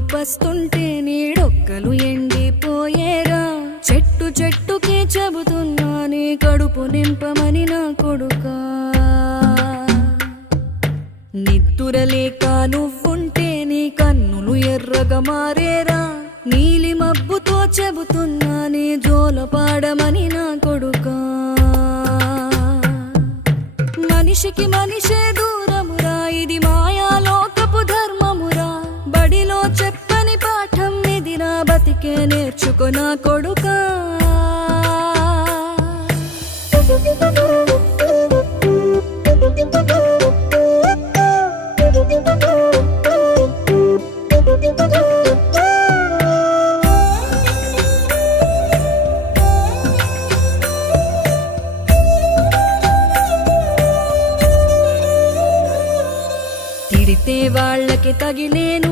పస్తుంటే నీడొక్కలు ఎండిపోయేరా. చెట్టు చెట్టుకే చెబుతున్నా నీ కడుపు నింపమని నా కొడుకా. నిద్దురలేక నువ్వుంటే నీ కన్నులు ఎర్రగా మారేరా. నీలి మబ్బుతో చెబుతున్నా నీ జోలపాడమని నా కొడుకా. మనిషికి మనిషే దూరమురా, ఇది మాయాలోకపు ధర్మమురా. బడిలో చెప్పని పాఠం ఇదిరా, బతికే నేర్చుకో నా కొడుకా. తిడితే వాళ్ళకి తగిలేను